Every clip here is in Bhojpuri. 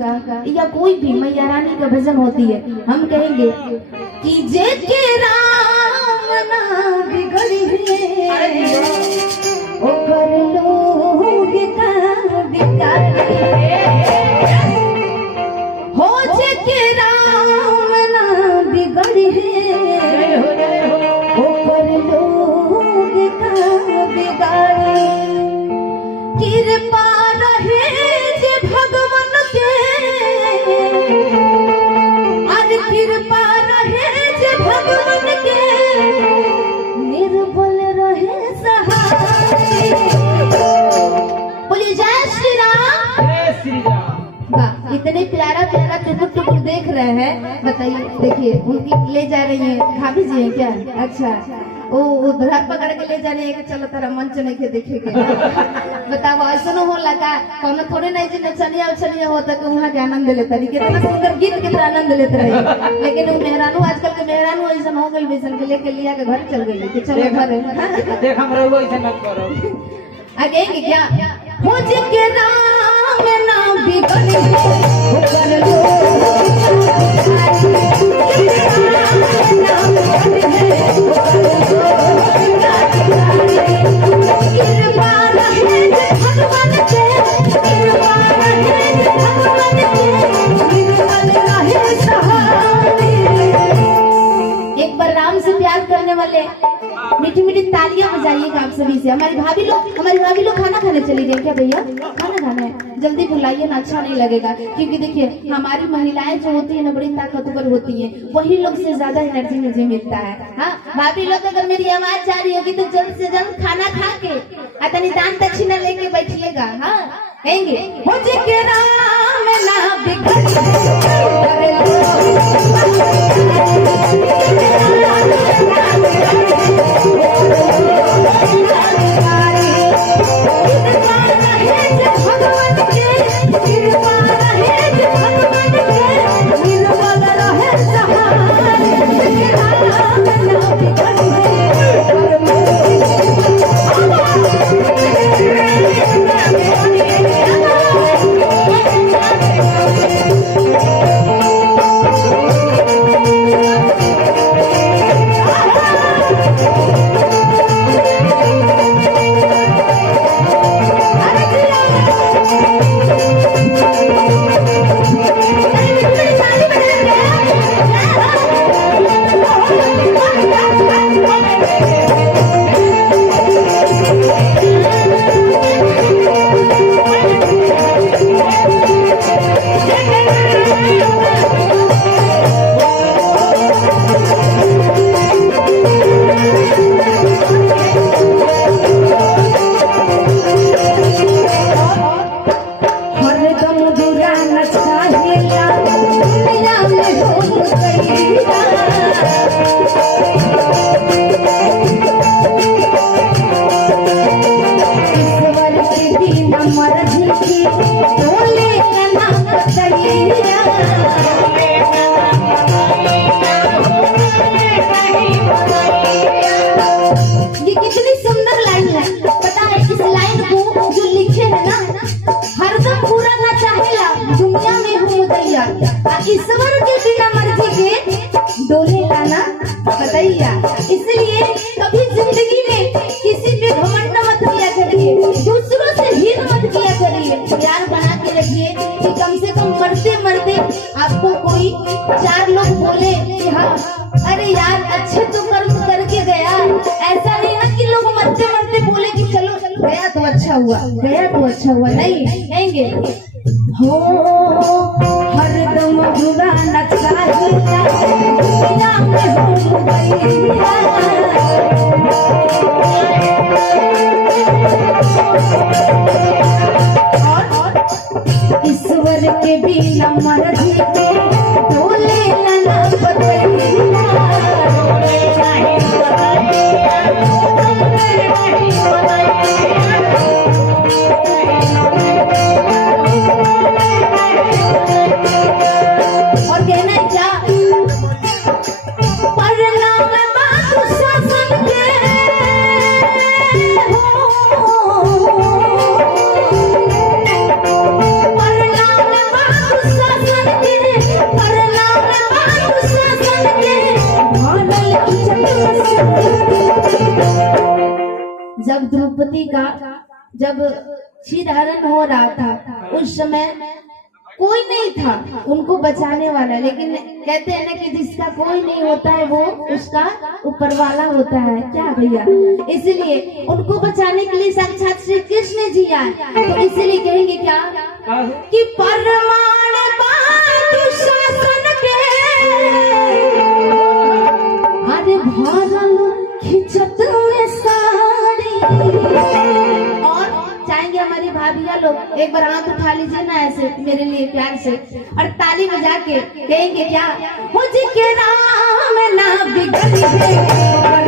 या कोई भी मैया रानी का भजन होती है, हम कहेंगे कि जे के राम ना बिगड़ी है ओ कर लोग का बिगाड़ी हो, जे के राम ना बिगड़ी है ओ कर लोग का बिगाड़ी। कृपा रहे जे भगवान के, अरे कृपा रहे जे भगवान के, निर्बल रहे सहाय। बोलिए जय श्री राम। जय श्री राम। वाह, इतने प्यारा प्यारा टुकुर टुकुर देख रहे हैं। बताइए, देखिए उनकी ले जा रही है, भाभी जी है क्या? अच्छा, वो घर पकड़ के ले जा रही है कि चलो तेरा मंच नहीं के देखेगे। बताओ ऐसा हो लगा कौन थोड़े नहीं जी नचनिया उचनिया होता कि वहाँ के आनंद लेता नहीं, कितना सुंदर गीत कितना आनंद लेते रहे। लेकिन वो मेहरानू आजकल के मेहरानू ऐसा हो गई, वैसन के लेके लिया के घर चल गई कि चलो घर देख हम रहो ऐसा मत करो। आगे क्या हो जे के राम ना बिगड़े हो कर लो वाले मीठी मीठी तालियां बजाइएगा आप सभी से। हमारी भाभी लोग खाना खाने चली गई क्या भैया? खाना खाना है, जल्दी बुलाइए ना, अच्छा नहीं लगेगा। क्योंकि देखिए हमारी महिलाएं जो होती है ना बड़ी ताकतवर होती है, वही लोग से ज्यादा एनर्जी मुझे मिलता है। हाँ भाभी लोग अगर मेरी आवाज जा रही होगी तो जल्द से जल्द खाना खा के अतनी दान दक्षिणा लेके बैठिएगा। हाँ कहेंगे मुझे के राम ना बिगड़ ईश्वर के बिना मर्जी के डोले लाना बताइए। इसलिए कभी जिंदगी में किसी पे घमंड मत किया करिए, दूसरों से हीन मत किया करिए। प्यार बना के रखिए कि कम से कम मरते मरते आपको कोई चार लोग बोले कि हाँ अरे यार अच्छे तो कर्म करके गया। ऐसा नहीं ना कि लोग मरते मरते बोले कि चलो गया तो अच्छा हुआ, गया तो अच्छा हुआ। नहीं कहेंगे हो हरदम बुरा नचा दुनिया में हो गई। और ईश्वर के बिना मर्जी के डोले ना बतैया। और कहना क्या परिणाम बात शासन के हो, परिणाम बात द्रौपदी का जब चीरहरण हो रहा था उस समय कोई नहीं था उनको बचाने वाला, लेकिन कहते हैं ना कि जिसका कोई नहीं होता है वो उसका ऊपर वाला होता है, क्या भैया। इसलिए उनको बचाने के लिए साक्षात श्री कृष्ण जी आए, तो इसलिए कहेंगे क्या कि परमाण बात शासन के अरे भरल खिंचत में साड़ी। और चाहेंगे हमारी भाभिया लोग एक बार हाथ उठा लीजिए ना ऐसे मेरे लिए प्यार से, और ताली बजा के कहेंगे क्या, मुझे राम ना बिगड़ी है पर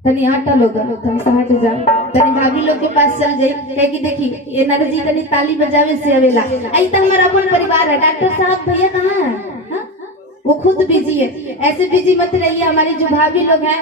तनी हटा लोग, तनी से हट जा, तनी भाभी लोग के पास चल जाई, कहे कि देखी ये नरजी तनी ताली बजावे से आवेला। आई तो हमारा अपन परिवार है। डॉक्टर साहब भैया कहाँ है? हाँ? वो खुद बिजी है, ऐसे बिजी मत रहिए। हमारी जो भाभी लोग हैं